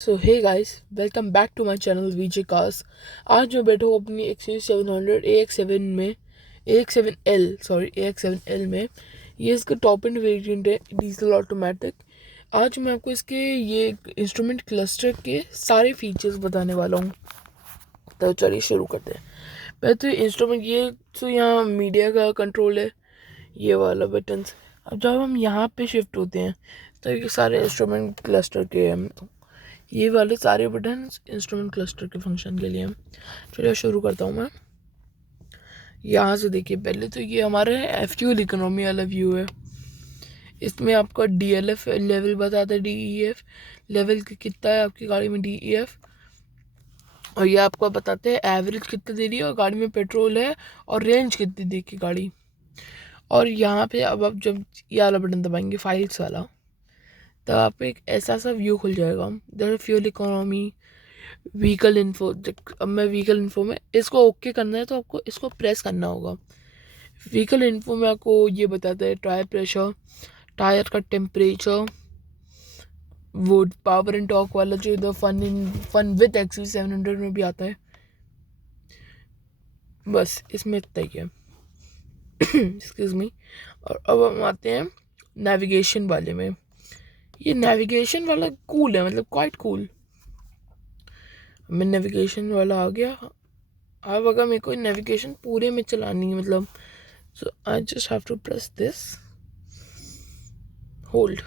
So hey guys, welcome back to my channel VJ cars. आज मैं बैठा हूँ अपनी एक्सयूवी 700 AX7 में, AX7L में। ये इसका टॉप एंड वेरिएंट है, डीजल ऑटोमेटिक। आज मैं आपको इसके ये इंस्ट्रूमेंट क्लस्टर के सारे फीचर्स बताने वाला हूँ। तो चलिए शुरू करते हैं। पहले तो इंस्ट्रूमेंट, ये तो यहाँ मीडिया का कंट्रोल है, ये वाला बटन्स। अब जब हम यहाँ पे शिफ्ट होते हैं तो ये सारे इंस्ट्रूमेंट क्लस्टर के हैं। ये वाले सारे बटन इंस्ट्रूमेंट क्लस्टर के फंक्शन के लिए हैं। चलिए शुरू करता हूँ मैं। यहाँ से देखिए, पहले तो ये हमारा फ्यूल इकोनॉमी वाला व्यू है। इसमें आपका DLF लेवल बताता है, DEF लेवल कितना है आपकी गाड़ी में, DEF। और ये आपको बताते हैं एवरेज कितना दे रही है और गाड़ी में पेट्रोल है और रेंज कितनी देगी गाड़ी। और यहाँ पे अब आप जब ये वाला बटन दबाएंगे, फाइल्स वाला, तब आप एक ऐसा सा व्यू खुल जाएगा। जैसे फ्यूल इकोनॉमी, व्हीकल इन्फो। अब मैं व्हीकल इन्फो में इसको ओके करना है तो आपको इसको प्रेस करना होगा। व्हीकल इन्फो में आपको ये बताता है टायर प्रेशर, टायर का टेम्परेचर, वो पावर एंड टॉर्क वाला जो इधर फन विद एक्सयूवी 700 में भी आता है। बस इसमें इतना ही है। Excuse me. और अब हम आते हैं नेविगेशन वाले में। ये नेविगेशन वाला कूल है, मतलब क्वाइट कूल। मैं नेविगेशन वाला आ गया। अब अगर मेरे को नेविगेशन पूरे में चलानी है, मतलब so I just have to press this, hold,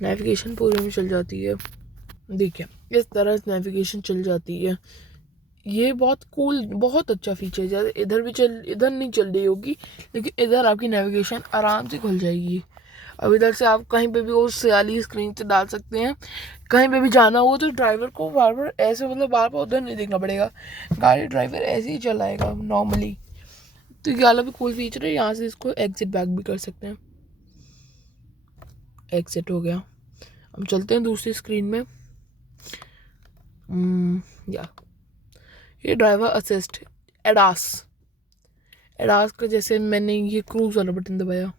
navigation पूरे में चल जाती है। देखिए इस तरह से नेविगेशन चल जाती है। ये बहुत कूल, बहुत अच्छा फीचर है। इधर भी इधर नहीं चल रही होगी, लेकिन इधर आपकी नेविगेशन आराम से खुल जाएगी। अब इधर से आप कहीं पे भी वो सियाली स्क्रीन से डाल सकते हैं। कहीं पे भी जाना हो तो ड्राइवर को बार बार ऐसे, मतलब बार बार उधर नहीं देखना पड़ेगा, गाड़ी ड्राइवर ऐसे ही चलाएगा नॉर्मली। तो ये वाला भी कूल फीचर है। यहाँ से इसको एग्जिट बैक भी कर सकते हैं। एग्जिट हो गया। हम चलते हैं दूसरी स्क्रीन में। या ये ड्राइवर असिस्ट, एडास। एडास का जैसे मैंने ये क्रूज वाला बटन दबाया,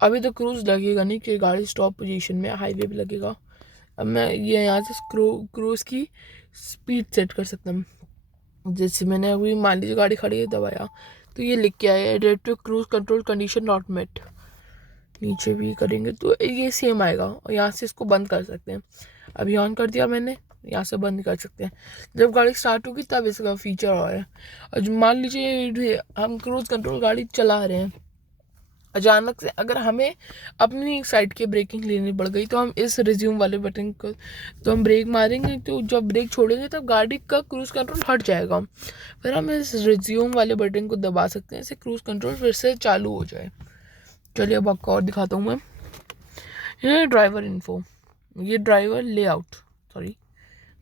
अभी तो क्रूज लगेगा नहीं कि गाड़ी स्टॉप पोजीशन में, हाईवे पे लगेगा। अब मैं ये यहाँ से क्रूज की स्पीड सेट कर सकता हूँ। जैसे मैंने अभी मान लीजिए गाड़ी खड़ी है, दबाया तो ये लिख के आया adaptive cruise control condition not met. नीचे भी करेंगे तो ये सेम आएगा। और यहाँ से इसको बंद कर सकते हैं। अभी ऑन कर दिया मैंने, यहाँ से बंद कर सकते हैं। जब गाड़ी स्टार्ट होगी तब इसका फीचर और है। और मान लीजिए हम क्रूज कंट्रोल गाड़ी चला रहे हैं, अचानक से अगर हमें अपनी साइड की ब्रेकिंग लेनी पड़ गई तो हम इस रिज्यूम वाले बटन को, तो हम ब्रेक मारेंगे तो जब ब्रेक छोड़ेंगे तब गाड़ी का क्रूज कंट्रोल हट जाएगा। फिर हम इस रिज्यूम वाले बटन को दबा सकते हैं, इससे क्रूज कंट्रोल फिर से चालू हो जाए। चलिए अब आपको और दिखाता हूँ मैं। ये ड्राइवर इन्फो, ये driver layout, sorry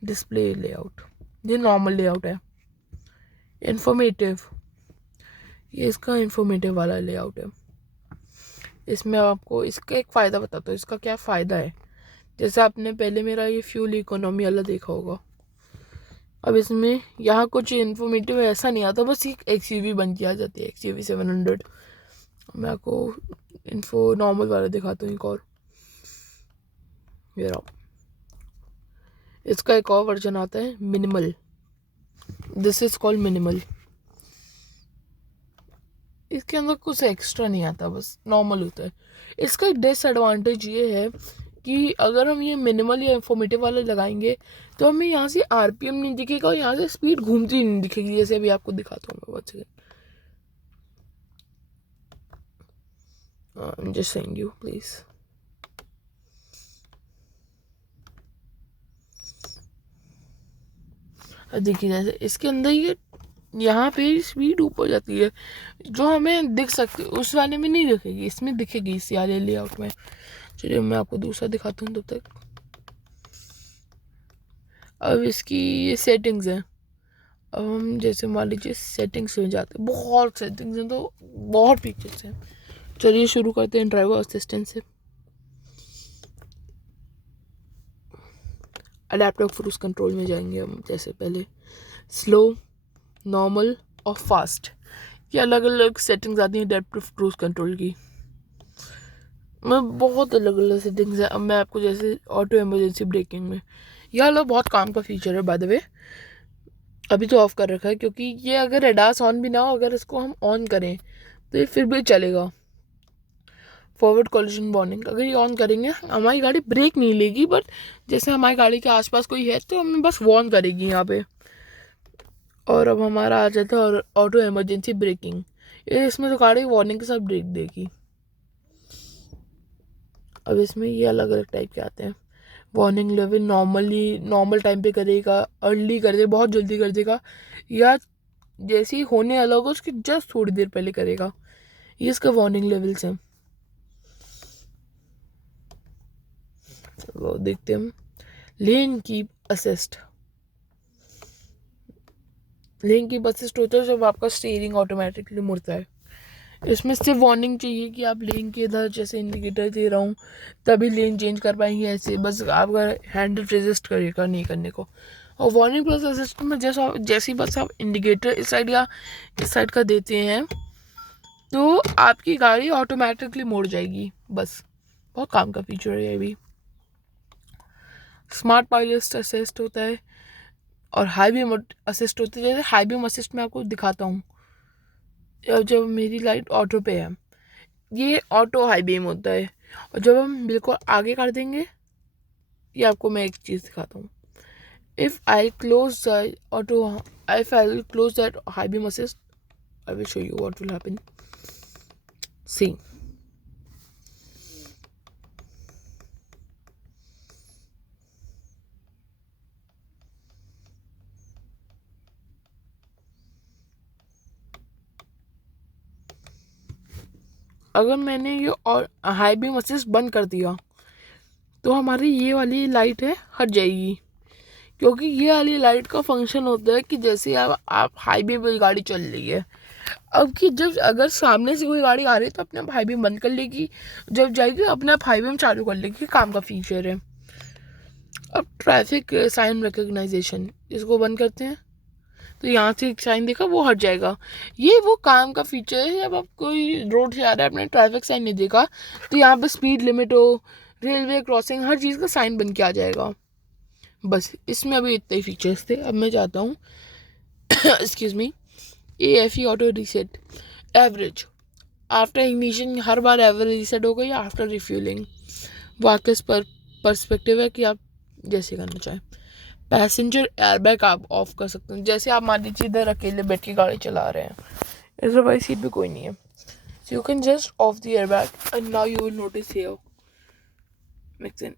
display layout, ये नॉर्मल लेआउट है। इन्फॉर्मेटिव, ये इसका इन्फॉर्मेटिव वाला लेआउट है। इसमें आपको इसका एक फ़ायदा बताता हूँ, इसका क्या फ़ायदा है। जैसे आपने पहले मेरा ये फ्यूल इकोनॉमी वाला देखा होगा, अब इसमें यहाँ कुछ इन्फॉर्मेटिव ऐसा नहीं आता, बस एक एक्सयूवी बन के आ जाती है, एक्सयूवी 700। मैं आपको इन्फो नॉर्मल वाला दिखाता हूँ एक और। ये रहा, इसका एक और वर्जन आता है minimal. This is called minimal. इसके अंदर कुछ एक्स्ट्रा नहीं आता, बस नॉर्मल होता है। इसका एक डिसएडवांटेज ये है कि अगर हम ये मिनिमल या इंफॉर्मेटिव वाला लगाएंगे तो हमें यहाँ से RPM नहीं दिखेगा और यहाँ से स्पीड घूमती नहीं दिखेगी, जैसे अभी आपको दिखाता हूँ मैं। बहुत second, I am just saying you please. देखिए जैसे इसके अंदर ये यहाँ पे स्पीड ऊपर जाती है, जो हमें दिख सकती है, उस वाले में नहीं दिखेगी, इसमें दिखेगी, इस वाले लेआउट में। चलिए मैं आपको दूसरा दिखाता हूँ तब तक। अब इसकी ये सेटिंग्स हैं। अब हम जैसे मान लीजिए सेटिंग्स में जाते हैं, बहुत सेटिंग्स हैं, तो बहुत फीचर्स हैं। चलिए शुरू करते हैं ड्राइवर असिस्टेंट से। अडेप्टिव क्रूज कंट्रोल में जाएंगे हम। जैसे पहले स्लो, नॉर्मल और फास्ट, ये अलग अलग सेटिंग्स आती हैं अडेप्टिव क्रूज कंट्रोल की। मैं बहुत अलग अलग सेटिंग्स है। अब मैं आपको जैसे ऑटो इमरजेंसी ब्रेकिंग में, यह वाला बहुत काम का फीचर है बाय द वे। अभी तो ऑफ कर रखा है क्योंकि ये अगर एडास ऑन भी ना हो, अगर इसको हम ऑन करें तो ये फिर भी चलेगा। फॉरवर्ड कॉलिजन वार्निंग, अगर ये ऑन करेंगे हमारी गाड़ी ब्रेक नहीं लेगी, बट जैसे हमारी गाड़ी के आसपास कोई है तो हमें बस वार्न करेगी यहाँ पे। और अब हमारा आ जाता है ऑटो इमरजेंसी ब्रेकिंग। इसमें तो गाड़ी वार्निंग के साथ ब्रेक देगी। अब इसमें ये अलग अलग टाइप के आते हैं। वार्निंग लेवल नॉर्मल टाइम पे करेगा, अर्ली कर देगा, बहुत जल्दी कर देगा, या जैसे ही होने वाला होगा उसके जस्ट थोड़ी देर पहले करेगा। ये इसका वार्निंग लेवल्स हैं। चलो देखते हैं हम। Lane keep assist. Lane keep assist होता है जब आपका स्टीयरिंग ऑटोमेटिकली मुड़ता है। इसमें सिर्फ वार्निंग चाहिए कि आप लेन के इधर जैसे इंडिकेटर दे रहा हूँ तभी लेन चेंज कर पाएंगे, ऐसे बस आपका हैंडल रेजिस्ट करेगा नहीं करने को। और वार्निंग प्लस असिस्ट में जैसे बस आप इंडिकेटर इस साइड या इस साइड का देते हैं तो आपकी गाड़ी ऑटोमेटिकली मुड़ जाएगी बस। बहुत काम का फीचर है ये भी। स्मार्ट पायलट असिस्ट होता है और हाई बीम असिस्ट होता है। जैसे हाई बीम असिस्ट में आपको दिखाता हूँ, जब मेरी लाइट ऑटो पे है ये ऑटो हाई बीम होता है, और जब हम बिल्कुल आगे कर देंगे, ये आपको मैं एक चीज़ दिखाता हूँ। If I close the auto, if I close that high beam assist, I will show you what will happen. See, अगर मैंने ये और हाई बीम असिस्ट बंद कर दिया तो हमारी ये वाली लाइट है हट जाएगी, क्योंकि ये वाली लाइट का फंक्शन होता है कि जैसे आप हाईवे पे गाड़ी चल रही है, अब कि जब अगर सामने से कोई गाड़ी आ रही है तो अपने आप हाईवे बंद कर लेगी, जब जाएगी अपने आप हाईवे में चालू कर लेगी। काम का फीचर है। अब ट्रैफिक साइन रिकग्नाइजेशन, इसको बंद करते हैं तो यहाँ से एक साइन देखा वो हट जाएगा। ये वो काम का फीचर है, जब आप कोई रोड से आ रहा है अपने ट्रैफिक साइन नहीं देखा तो यहाँ पे स्पीड लिमिट हो, रेलवे क्रॉसिंग, हर चीज़ का साइन बन के आ जाएगा। बस इसमें अभी इतने ही फीचर्स थे। अब मैं चाहता हूँ excuse me, AFE auto reset average after ignition, हर बार एवरेज रीसेट हो गई आफ्टर रिफ्यूलिंग। वाकस पर पर्सपेक्टिव है कि आप जैसे करना चाहें। पैसेंजर एयरबैग आप ऑफ कर सकते हैं, जैसे आप मान लीजिए इधर अकेले बैठ के गाड़ी चला रहे हैं, इधर वाली सीट पे कोई नहीं है, so you can just of the airbag and now you will notice here make sense.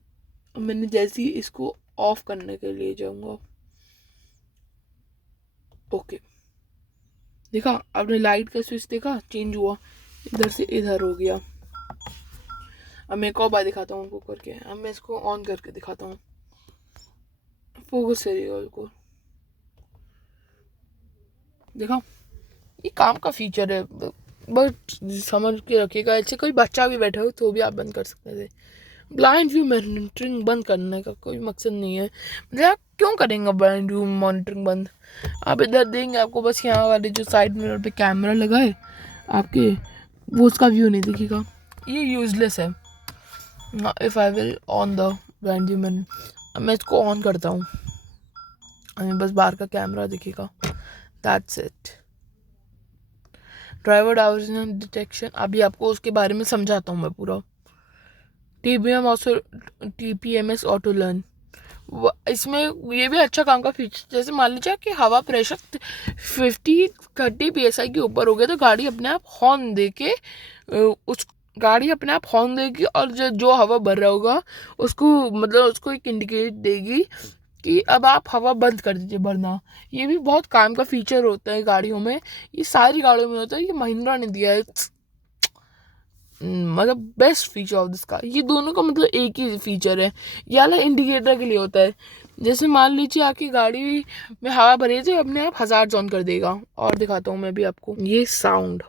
मैंने जैसे ही इसको ऑफ करने के लिए जाऊंगा, ओके देखा आपने लाइट का स्विच देखा चेंज हुआ, इधर से इधर हो गया। अब मैं एक और बार दिखाता हूँ उनको करके। अब मैं इसको ऑन करके दिखाता हूँ, फोकस करिएगा उसको। देखा ये काम का फीचर है, बट समझ के रखिएगा, ऐसे कोई बच्चा भी बैठा हो तो भी आप बंद कर सकते थे। ब्लाइंड व्यू मॉनिटरिंग बंद करने का कोई मकसद नहीं है, मतलब आप क्यों करेंगे ब्लाइंड व्यू मॉनिटरिंग बंद। आप इधर देंगे आपको बस यहाँ वाले जो साइड मिरर पे कैमरा लगा है आपके, वो उसका व्यू नहीं दिखेगा, ये यूजलेस है। If I will on the blind view मैं इसको ऑन करता हूँ, हमें बस बाहर का कैमरा दिखेगा, that's it. Driver diversion detection, अभी आपको उसके बारे में समझाता हूँ मैं पूरा। TPMS ऑटो लर्न, इसमें ये भी अच्छा काम का फीचर। जैसे मान लीजिए कि हवा प्रेशर 50-30 PSI के ऊपर हो गया तो गाड़ी अपने आप हॉर्न दे के उस गाड़ी अपने आप हॉर्न देगी, और जो हवा भर रहा होगा उसको मतलब उसको एक इंडिकेट देगी कि अब आप हवा बंद कर दीजिए भरना। ये भी बहुत काम का फीचर होता है गाड़ियों में, ये सारी गाड़ियों में होता है, ये महिंद्रा ने दिया है, मतलब best feature of this car. ये दोनों का मतलब एक ही फीचर है, ये वाला इंडिकेटर के लिए होता है। जैसे मान लीजिए आपकी गाड़ी में हवा भरी तो अपने आप 1000 ऑन कर देगा। और दिखाता हूँ मैं भी आपको, ये साउंड,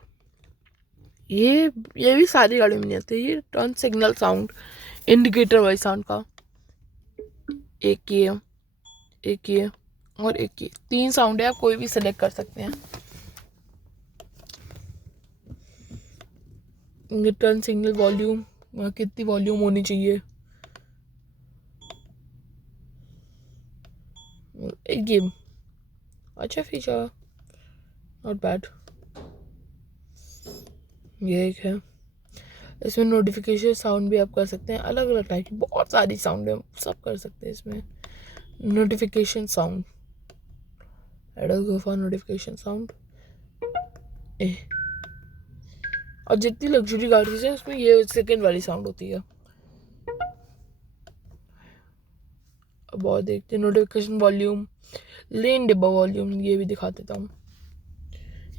ये भी सारी गाड़ियों में नहीं आते, ये turn signal sound, indicator wise sound का। एक ये और एक ये 3 साउंड है, आप कोई भी सिलेक्ट कर सकते हैं। टर्न सिग्नल वॉल्यूम, कितनी वॉल्यूम होनी चाहिए। एक गेम अच्छा फीचर, नॉट बैड। ये एक है, इसमें नोटिफिकेशन साउंड भी आप कर सकते हैं, अलग अलग टाइप की बहुत सारी साउंड है, सब कर सकते हैं इसमें। नोटिफिकेशन साउंड, एडल गो फॉर नोटिफिकेशन साउंड। और जितनी लग्जरी गाड़ीज है उसमें ये सेकंड वाली साउंड होती है। अब और देखते हैं नोटिफिकेशन वॉल्यूम, लेन डिब्बा वॉल्यूम, ये भी दिखा देता हूँ।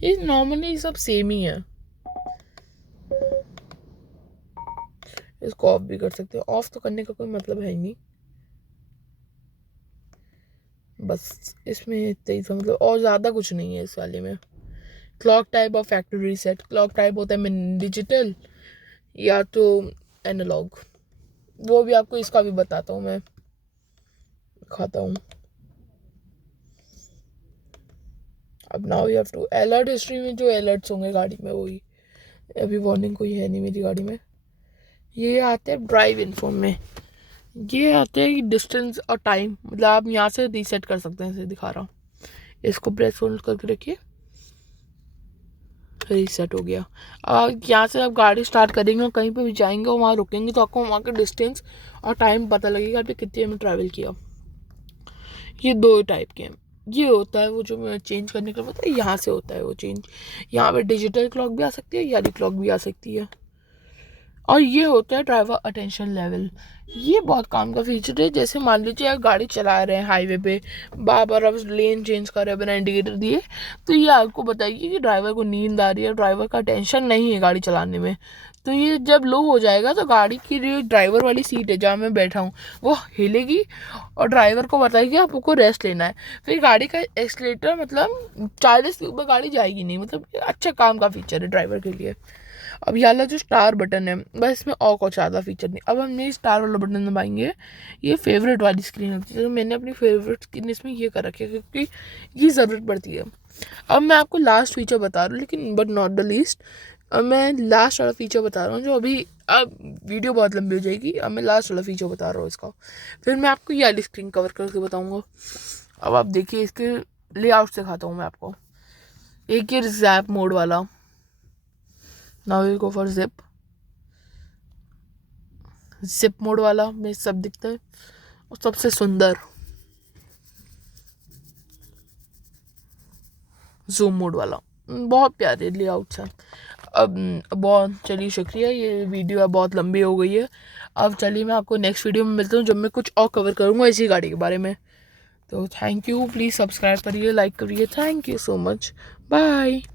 ये नॉर्मली सब सेम ही है। इसको ऑफ भी कर सकते हो, ऑफ तो करने का कोई मतलब है ही नहीं, बस इसमें इतना ही था, मतलब और ज़्यादा कुछ नहीं है इस वाले में। क्लॉक टाइप और फैक्ट्री रीसेट, क्लॉक टाइप होता है डिजिटल या तो एनालॉग, वो भी आपको इसका भी बताता हूँ मैं, दिखाता हूँ। अब now you have to alert history में जो अलर्ट्स होंगे गाड़ी में वही, अभी वार्निंग कोई है नहीं मेरी गाड़ी में। ये आते हैं ड्राइव इन्फो में, ये आते हैं डिस्टेंस और टाइम, मतलब आप यहाँ से रीसेट कर सकते हैं, इसे दिखा रहा हूँ। इसको प्रेस होल्ड करके रखिए, रीसेट हो गया। अब यहाँ से आप गाड़ी स्टार्ट करेंगे और कहीं पे भी जाएंगे और वहाँ रुकेंगे तो आपको वहाँ का डिस्टेंस और टाइम पता लगेगा आपने कितने में ट्रैवल किया। ये दो टाइप के हैं, ये होता है वो जो मैं चेंज करने का पता है, यहाँ से होता है वो चेंज। यहाँ पे डिजिटल क्लॉक भी आ सकती है, यानी क्लॉक भी आ सकती है। और ये होता है ड्राइवर अटेंशन लेवल, ये बहुत काम का फीचर है। जैसे मान लीजिए आप गाड़ी चला रहे हैं हाईवे पे, बार बार आप लेन चेंज कर रहे हैं बिना इंडिकेटर दिए, तो ये आपको बताइए कि ड्राइवर को नींद आ रही है, ड्राइवर का टेंशन नहीं है गाड़ी चलाने में। तो ये जब लो हो जाएगा तो गाड़ी की जो ड्राइवर वाली सीट है जहाँ मैं बैठा हूँ वो हिलेगी और ड्राइवर को बताएगी आपको रेस्ट लेना है। फिर गाड़ी का एक्सीलेटर मतलब 40 के ऊपर गाड़ी जाएगी नहीं, मतलब अच्छा काम का फीचर है ड्राइवर के लिए। अब ये वाला जो स्टार बटन है बस इसमें और कुछ ज़्यादा फीचर नहीं। अब हम ये स्टार वाला बटन दबाएंगे, ये फेवरेट वाली स्क्रीन होती है, तो मैंने अपनी फेवरेट स्क्रीन इसमें ये कर रखी है क्योंकि ये ज़रूरत पड़ती है। अब मैं आपको लास्ट फीचर बता रहा हूँ, लेकिन बट नॉट द लीस्ट। अब मैं लास्ट वाला फीचर बता रहा हूँ जो अभी, अब वीडियो बहुत लंबी हो जाएगी, अब मैं लास्ट वाला फीचर बता रहा हूँ इसका, फिर मैं आपको ये वाली स्क्रीन कवर करके बताऊँगा। अब आप देखिए इसके लेआउट दिखाता हूँ मैं आपको। एक ये जैप मोड वाला, now will go for zip mode वाला में सब दिखता है। और सबसे सुंदर जूम मोड वाला, बहुत प्यारे लेआउट्स हैं। अब बहुत चलिए शुक्रिया, ये वीडियो अब बहुत लंबी हो गई है। अब चलिए मैं आपको नेक्स्ट वीडियो में मिलता हूँ जब मैं कुछ और कवर करूँगा इसी गाड़ी के बारे में। तो थैंक यू, प्लीज़ सब्सक्राइब करिए, लाइक करिए, thank you so much, bye.